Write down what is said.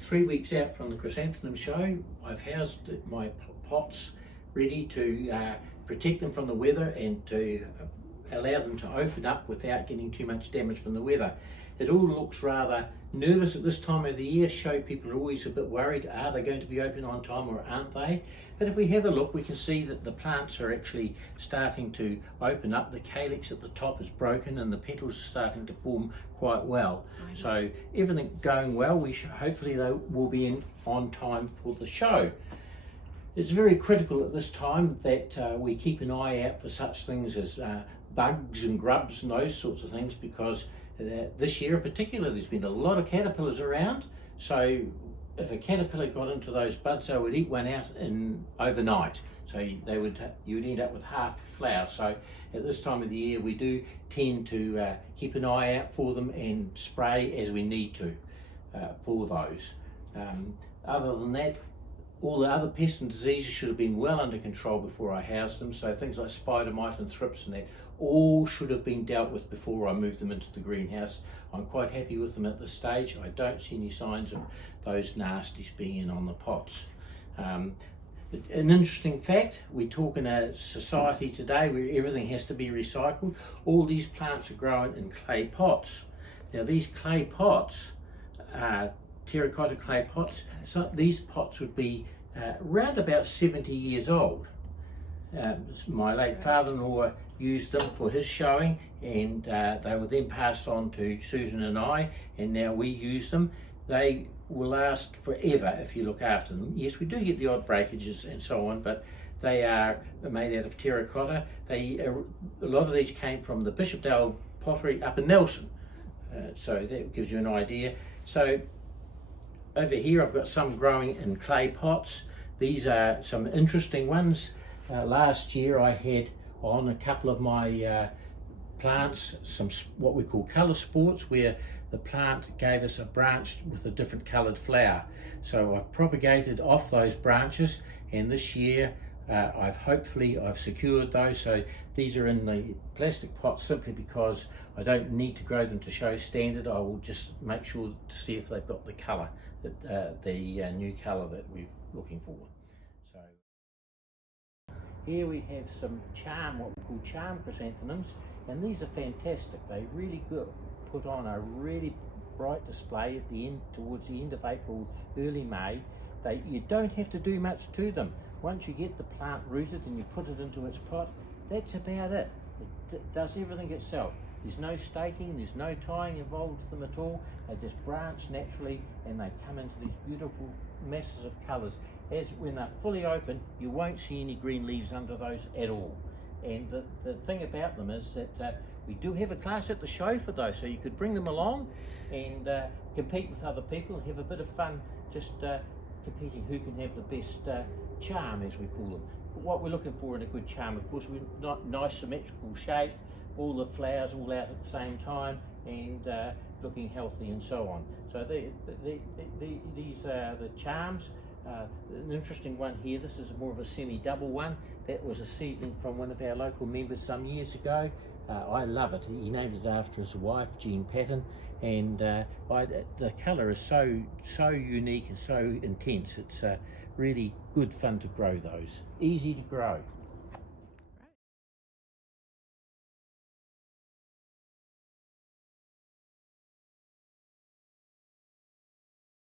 3 weeks out from the chrysanthemum show. I've housed my pots ready to protect them from the weather and to allow them to open up without getting too much damage from the weather. It all looks rather nervous at this time of the year. Show people are always a bit worried, are they going to be open on time or aren't they? But if we have a look, we can see that the plants are actually starting to open up. The calyx at the top is broken and the petals are starting to form quite well. So everything going well. Hopefully they will be in on time for the show. It's very critical at this time that we keep an eye out for such things as bugs and grubs and those sorts of things, because this year in particular there's been a lot of caterpillars around. So if a caterpillar got into those buds, they would eat one out overnight. So you would end up with half a flower. So at this time of the year we do tend to keep an eye out for them and spray as we need to for those. Other than that, all the other pests and diseases should have been well under control before I housed them. So things like spider mite and thrips and that all should have been dealt with before I moved them into the greenhouse. I'm quite happy with them at this stage. I don't see any signs of those nasties being in on the pots. An interesting fact, we talk in a society today where everything has to be recycled. All these plants are grown in clay pots. Now these clay pots are terracotta clay pots. So these pots would be around about 70 years old. My late father-in-law used them for his showing, and they were then passed on to Susan and I, and now we use them. They will last forever if you look after them. Yes, we do get the odd breakages and so on, but they are made out of terracotta. A lot of these came from the Bishopdale pottery up in Nelson, so that gives you an idea. So over here I've got some growing in clay pots. These are some interesting ones. Last year I had on a couple of my plants some what we call colour sports, where the plant gave us a branch with a different coloured flower. So I've propagated off those branches, and this year I've secured those. So these are in the plastic pots simply because I don't need to grow them to show standard. I will just make sure to see if they've got the colour, the new colour that we're looking for. So here we have some what we call charm chrysanthemums, and these are fantastic. They really put on a really bright display at the end, towards the end of April, early May. You don't have to do much to them. Once you get the plant rooted and you put it into its pot, that's about it. It does everything itself. There's no staking, there's no tying involved with them at all. They just branch naturally and they come into these beautiful masses of colours. When they're fully open, you won't see any green leaves under those at all. And the thing about them is that we do have a class at the show for those, so you could bring them along and compete with other people and have a bit of fun just competing who can have the best charm, as we call them. But what we're looking for in a good charm, of course, we're not nice symmetrical shape, all the flowers all out at the same time, and looking healthy and so on. So these are the charms. An interesting one here, this is more of a semi-double one. That was a seedling from one of our local members some years ago. I love it. He named it after his wife, Jean Patton, and the colour is so unique and so intense. It's really good fun to grow those. Easy to grow.